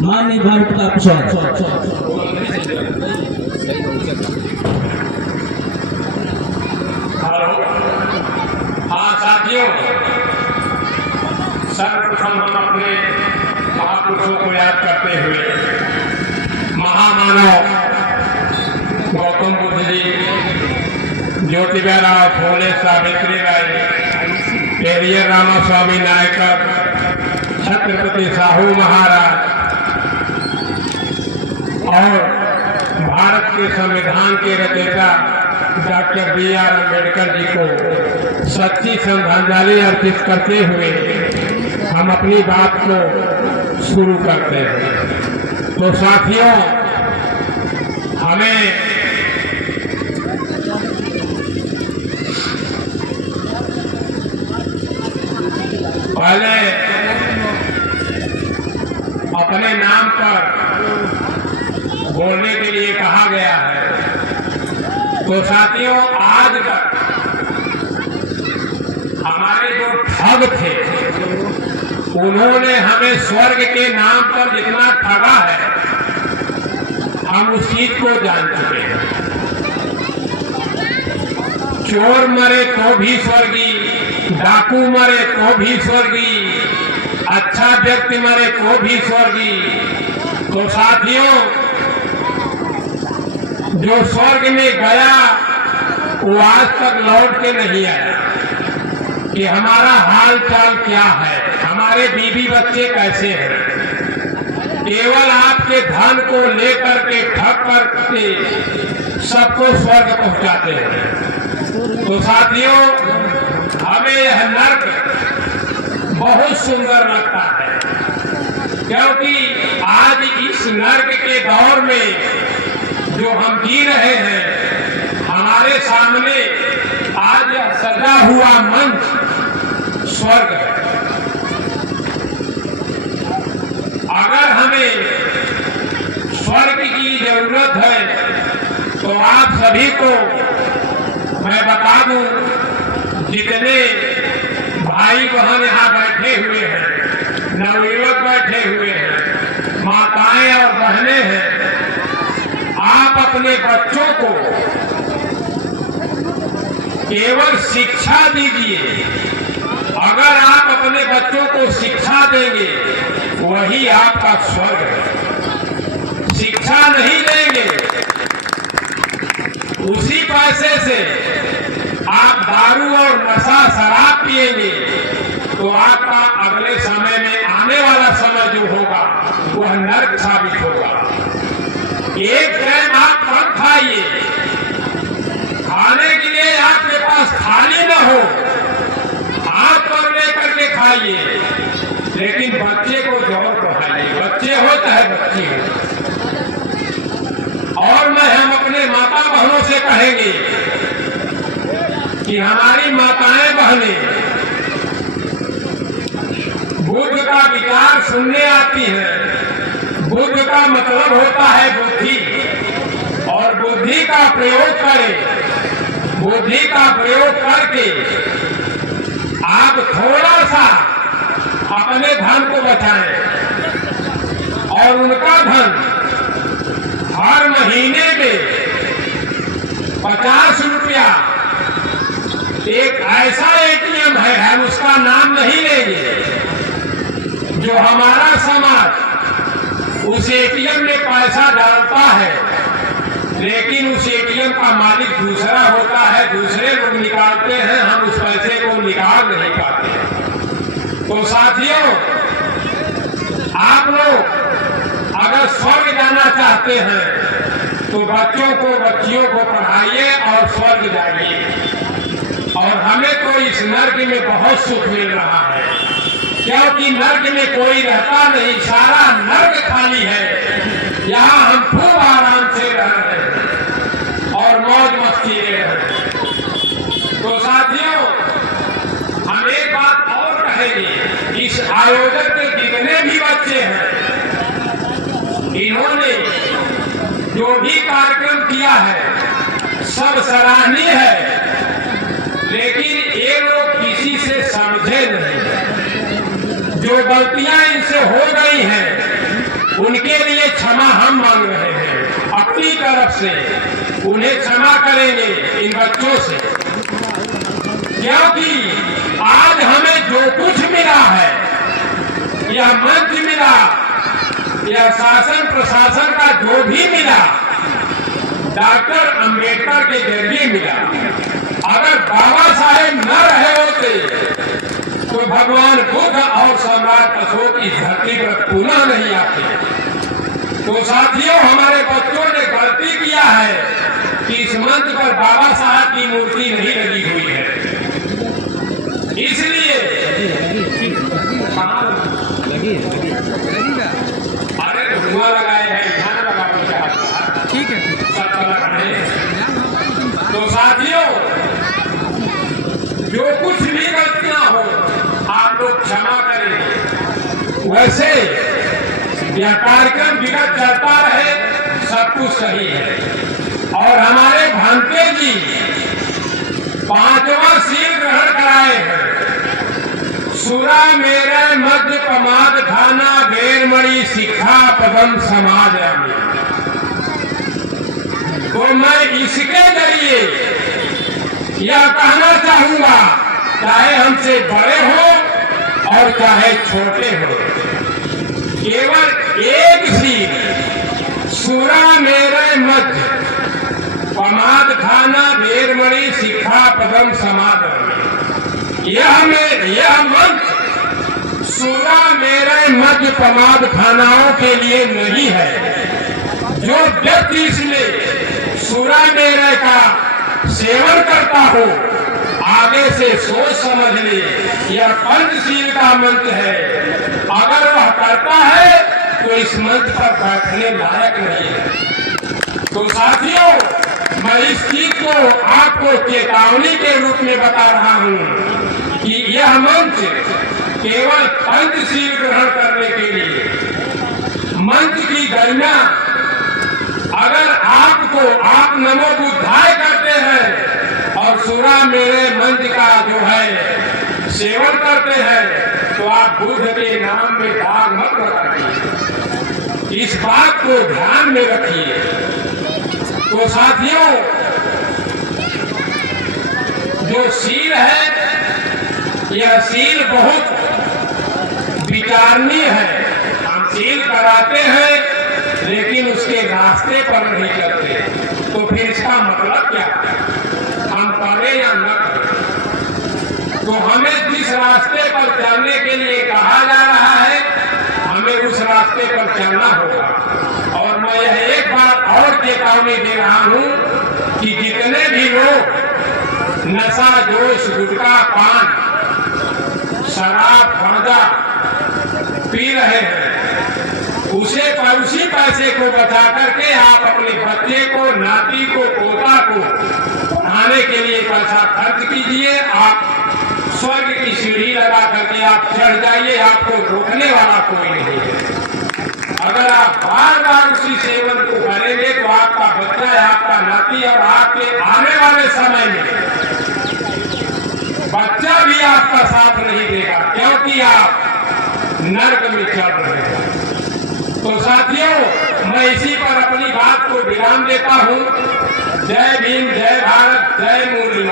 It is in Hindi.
माननीय भारत का प्रसाद। हाँ साथियों, सर्वप्रथम हम अपने महापुरुषों को याद करते हुए महामानव गौतम बुद्ध जी, ज्योतिबा फूले, सावित्री बाई, पेरियर रामास्वामी नायकर, छत्रपति साहू महाराज और भारत के संविधान के रचयिता डॉक्टर B.R. अम्बेडकर जी को सच्ची श्रद्धांजलि अर्पित करते हुए हम अपनी बात को शुरू करते हैं। तो साथियों, हमें पहले अपने नाम पर बोलने के लिए कहा गया है। तो साथियों, आज तक हमारे जो ठग थे उन्होंने हमें स्वर्ग के नाम पर जितना ठगा है, हम उस चीज को जान चुके हैं। चोर मरे तो भी स्वर्गी, डाकू मरे तो भी स्वर्गी, अच्छा व्यक्ति मरे तो भी स्वर्गी। तो साथियों, जो स्वर्ग में गया वो आज तक लौट के नहीं आया कि हमारा हाल चाल क्या है, हमारे बीवी बच्चे कैसे हैं। केवल आपके धन को लेकर के ठग करके सबको स्वर्ग पहुंचाते हैं। तो साथियों, हमें यह नर्क बहुत सुंदर लगता है, क्योंकि आज इस नर्क के दौर में जो हम जी रहे हैं, हमारे सामने आज सजा हुआ मंच स्वर्ग है। अगर हमें स्वर्ग की जरूरत है तो आप सभी को मैं बता दूं, जितने भाई बहन यहाँ बैठे हुए हैं, नवयुवक बैठे हुए हैं, माताएं और बहनें हैं, आप अपने बच्चों को केवल शिक्षा दीजिए। अगर आप अपने बच्चों को शिक्षा देंगे, वही आपका स्वर्ग है। शिक्षा नहीं देंगे, उसी पैसे से आप दारू और नशा शराब पिएंगे, तो आपका अगले समय में आने वाला समय जो होगा वह नर्क साबित होगा। एक टाइम आप कम खाइए, खाने के लिए आपके पास थाली न हो, हाथ पर लेकर के खाइए, लेकिन बच्चे को जरूर पढ़ाइए, बच्चे हो चाहे बच्ची हो। और हम अपने माता बहनों से कहेंगे कि हमारी माताएं बहनें बुद्ध का विचार सुनने आती हैं। बुद्ध का मतलब होता है बुद्धि, और बुद्धि का प्रयोग करें। बुद्धि का प्रयोग करके आप थोड़ा सा अपने धन को बचाएं, और उनका धन हर महीने में 50 रुपया एक ऐसा ATM है, हम उसका नाम नहीं लेंगे, जो हमारा समाज उस ATM में पैसा डालता है, लेकिन उस ATM का मालिक दूसरा होता है, दूसरे लोग निकालते हैं, हम उस पैसे को निकाल नहीं पाते। तो साथियों, आप लोग अगर स्वर्ग जाना चाहते हैं तो बच्चों को बच्चियों को पढ़ाइए और स्वर्ग जाइए। और हमें तो इस नर्क में बहुत सुख मिल रहा है, क्योंकि नर्क में कोई रहता नहीं, सारा नर्क खाली है। यहाँ हम खूब आराम से रह रहे हैं और मौज मस्ती ले रहे हैं। तो साथियों, हम एक बात और कहेंगे, इस आयोजक के जितने भी बच्चे हैं, इन्होंने जो भी कार्यक्रम किया है सब सराहनीय है, लेकिन ये लोग किसी से समझे नहीं। जो गलतियां इनसे हो गई हैं उनके लिए क्षमा हम मांग रहे हैं अपनी तरफ से। उन्हें क्षमा करेंगे इन बच्चों से, क्योंकि आज हमें जो कुछ मिला है, यह मंच मिला, यह शासन प्रशासन का जो भी मिला, डॉक्टर अंबेडकर के जरिए मिला। अगर बाबा साहेब न रहे होते तो भगवान बुद्ध और सम्राट अशोक इस धरती पर पुनः नहीं आते। तो साथियों, हमारे बच्चों ने गलती किया है कि इस मंच पर बाबा साहब की मूर्ति नहीं लगी हुई है, इसलिए अरे धुआं लगाए हैं, ध्यान लगा, ठीक है, सब लगा रहे हैं। तो साथियों, जो कुछ भी गलतियां हो आप लोग क्षमा करें। वैसे यह कार्यक्रम विगत चलता रहे, सब कुछ सही है। और हमारे भांते जी 5वां शील ग्रहण कराए हैं। सुरा मेरे मध्य प्रमाद खाना बेरमणि शिक्षा पदम समाज में। तो मैं इसके जरिए यह कहना चाहूंगा, चाहे हमसे बड़े हो और चाहे छोटे हो, केवल एक शील सुरा मेरे मध्य प्रमाद खाना बेरमणि शिक्षा पदम समाद। यह मंच सुरा मेरे मध्य प्रमाद खानाओं के लिए नहीं है। जो व्यक्ति इसमें सुरा मेरे का सेवन करता हो, आगे से सोच समझ ले, यह पंचशील का मंत्र है। अगर वह करता है तो इस मंच पर बैठने लायक नहीं है। तो साथियों, मैं इस चीज को आपको चेतावनी के रूप में बता रहा हूं कि यह मंच केवल पंचशील ग्रहण करने के लिए। मंच की गरिमा, अगर आप नमो बुद्धाय करते हैं और सुरा मेरे मंच का जो है सेवन करते हैं, तो आप बुद्ध के नाम में दाग मत लगाइए। इस बात को ध्यान में रखिए। तो साथियों, जो शील है, यह शील बहुत विचारणीय है। हम शील कराते हैं लेकिन उसके रास्ते पर नहीं चलते, तो फिर इसका मतलब क्या है? हम करें या न करें। तो हमें जिस रास्ते पर चलने के लिए कहा जा रहा है, हमें उस रास्ते पर चलना होगा। और मैं यह एक बात और चेतावनी दे रहा हूं कि जितने भी लोग नशा, जोश, गुटखा, पान, शराब, गांजा पी रहे हैं, उसी पैसे को बचा करके आप अपने बच्चे को, नाती को, पोता को पढ़ाने के लिए पैसा खर्च कीजिए। आप स्वर्ग की सीढ़ी लगा करके आप चढ़ जाइए, आपको रोकने वाला कोई नहीं है। अगर आप बार बार उसी सेवन को करेंगे तो आपका बच्चा, आपका नाती और आपके आने वाले समय में बच्चा भी आपका साथ नहीं देगा, क्योंकि आप नर्क में चढ़ रहे हैं। तो साथियों, मैं इसी पर अपनी बात को विराम देता हूं। जय भीम, जय भारत, जय मुरली।